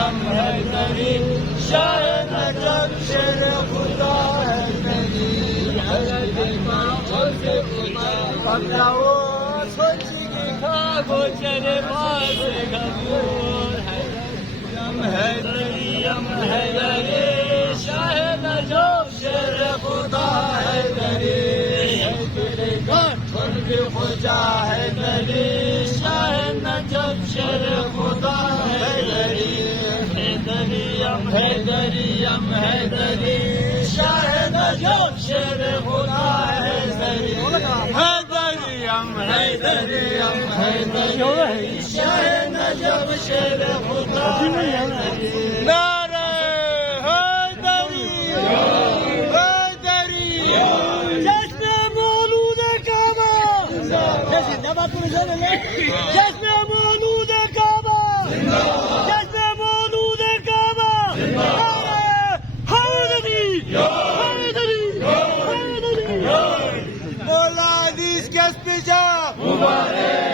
हैदरी शाह नजब शेर खुदा हैदरी बदलाओ सोचिए खागो चले पास गबूर हैदरी शाह नजब शेर खुदा हैदरी खुदा हैदरी शाह नजब शेर खुदा हैदरी हैदरी शाह नजब शेर खुदा हैदरी हैदरी शाह नजब शेर खुदा हैदरी नारे हैदरी हैदरी जश्न मौलूद काबा जिंदाबाद जश्न मौलूद काबा जश्न मौलूद काबा हैदरी हैदरी हैदरी मौला हदीस के मुबारक